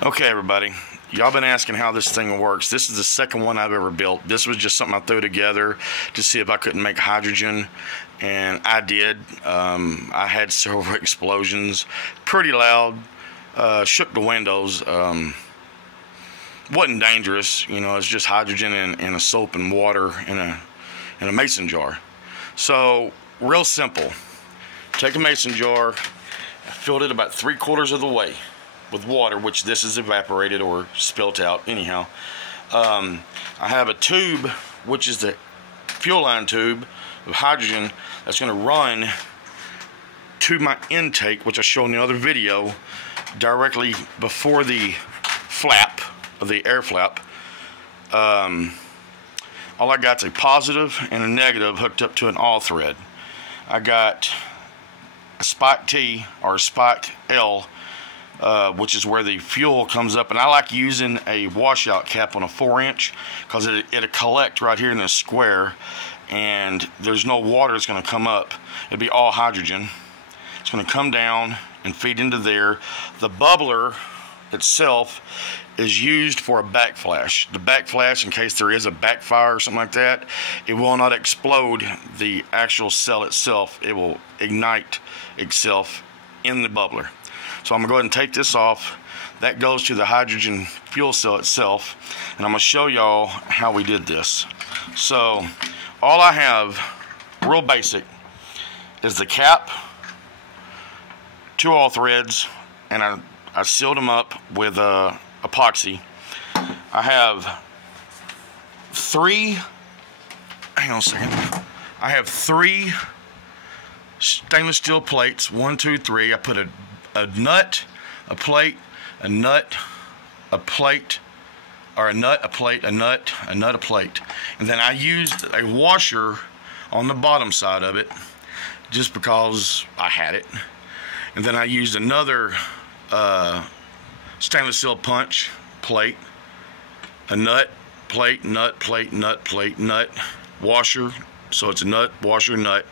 Okay, everybody, y'all been asking how this thing works. This is the second one I've ever built. This was just something I threw together to see if I couldn't make hydrogen, and I did. I had several explosions, pretty loud, shook the windows. Wasn't dangerous, you know. It's just hydrogen and a soap and water in a mason jar. So real simple. Take a mason jar, I filled it about 3/4 of the way with water, which this is evaporated or spilt out anyhow. I have a tube, which is the fuel line tube of hydrogen that's going to run to my intake, which I showed in the other video, directly before the flap of the air flap. All I got's a positive and a negative hooked up to an all thread. I got a spike T or a spike L, which is where the fuel comes up, and I like using a washout cap on a 4-inch because it'll collect right here in this square, and there's no water that's going to come up. It'll be all hydrogen. It's going to come down and feed into there. The bubbler itself is used for a backflash. The backflash, in case there is a backfire or something like that, it will not explode the actual cell itself. It will ignite itself in the bubbler. So I'm going to go ahead and take this off. That goes to the hydrogen fuel cell itself, and I'm going to show y'all how we did this. So all I have, real basic, is the cap, 2 all threads, and I sealed them up with epoxy. I have 3, hang on a second, I have 3 stainless steel plates, 1, 2, 3. I put a nut, a plate, a nut, a plate, or a nut, a plate, a nut, a nut, a plate. And then I used a washer on the bottom side of it just because I had it. And then I used another stainless steel punch plate, a nut, plate, nut, plate, nut, plate, nut, washer. So it's a nut, washer, nut.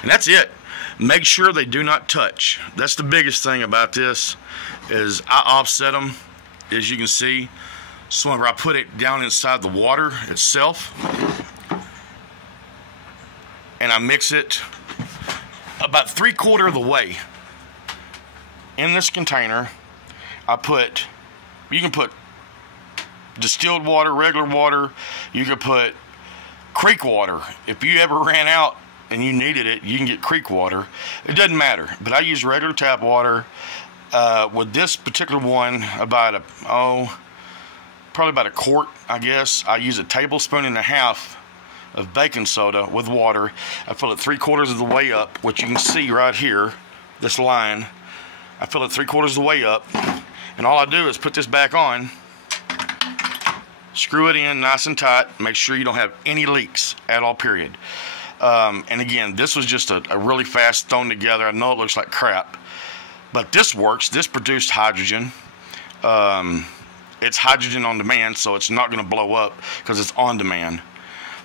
And that's it. Make sure they do not touch. That's the biggest thing about this, is I offset them, as you can see. So whenever I put it down inside the water itself, and I mix it about 3/4 of the way in this container, I put, you can put distilled water, regular water, you can put creek water. If you ever ran out and you needed it, you can get creek water. It doesn't matter, but I use regular tap water. With this particular one, about probably about a quart, I guess. I use a 1.5 tablespoons of baking soda with water. I fill it 3/4 of the way up, which you can see right here, this line. I fill it 3/4 of the way up, and all I do is put this back on, screw it in nice and tight, make sure you don't have any leaks at all, period. And again, this was just a really fast thrown together. I know it looks like crap, but this works. This produced hydrogen. It's hydrogen on demand, so it's not going to blow up because it's on demand.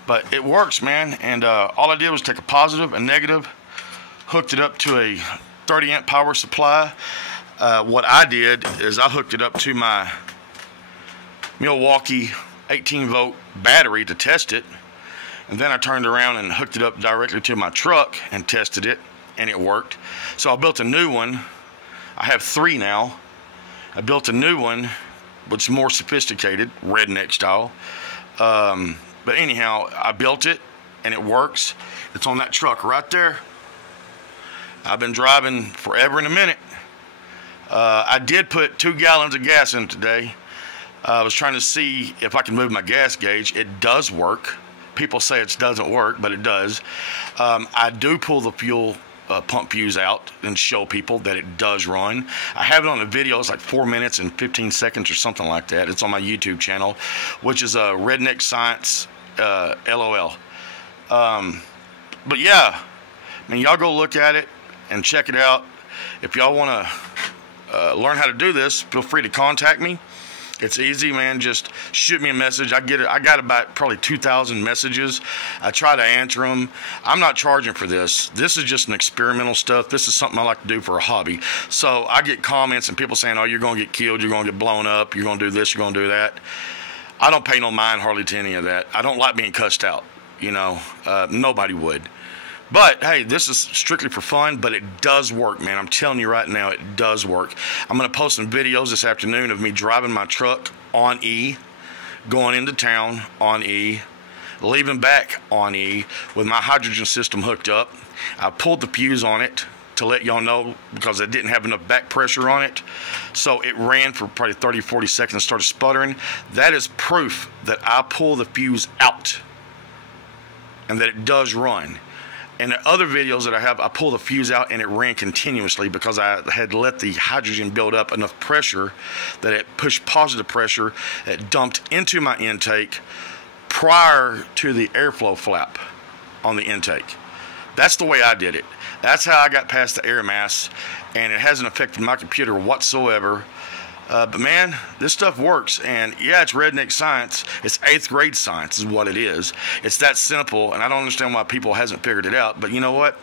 But it works, man. And all I did was take a positive, a negative, hooked it up to a 30-amp power supply. What I did is I hooked it up to my Milwaukee 18-volt battery to test it. And then I turned around and hooked it up directly to my truck and tested it, and it worked. So I built a new one. I have 3 now. I built a new one, which is more sophisticated, redneck style. But anyhow, I built it, and it works. It's on that truck right there. I've been driving forever and a minute. I did put 2 gallons of gas in today. I was trying to see if I can move my gas gauge. It does work. People say it doesn't work, but it does. I do pull the fuel pump fuse out and show people that it does run. I have it on a video. It's like 4 minutes and 15 seconds or something like that. It's on my YouTube channel, which is Redneck Science LOL. But yeah, I mean, y'all go look at it and check it out. If y'all want to learn how to do this, feel free to contact me. It's easy, man. Just shoot me a message. I get it. I got about probably 2,000 messages. I try to answer them. I'm not charging for this. This is just an experimental stuff. This is something I like to do for a hobby. So I get comments and people saying, oh, you're going to get killed. You're going to get blown up. You're going to do this. You're going to do that. I don't pay no mind hardly to any of that. I don't like being cussed out. You know, nobody would. But, hey, this is strictly for fun, but it does work, man. I'm telling you right now, it does work. I'm going to post some videos this afternoon of me driving my truck on E, going into town on E, leaving back on E with my hydrogen system hooked up. I pulled the fuse on it to let y'all know because I didn't have enough back pressure on it. So it ran for probably 30, 40 seconds and started sputtering. That is proof that I pull the fuse out and that it does run. And the other videos that I have, I pulled the fuse out and it ran continuously because I had let the hydrogen build up enough pressure that it pushed positive pressure. It dumped into my intake prior to the airflow flap on the intake. That's the way I did it. That's how I got past the air mass, and it hasn't affected my computer whatsoever. But man, this stuff works, and yeah, it's redneck science. It's 8th grade science is what it is. It's that simple, and I don't understand why people hasn't figured it out. But you know what?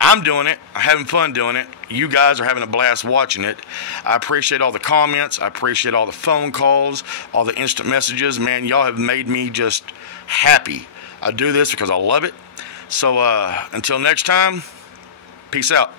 I'm doing it. I'm having fun doing it. You guys are having a blast watching it. I appreciate all the comments. I appreciate all the phone calls, all the instant messages. Man, y'all have made me just happy. I do this because I love it. So until next time, peace out.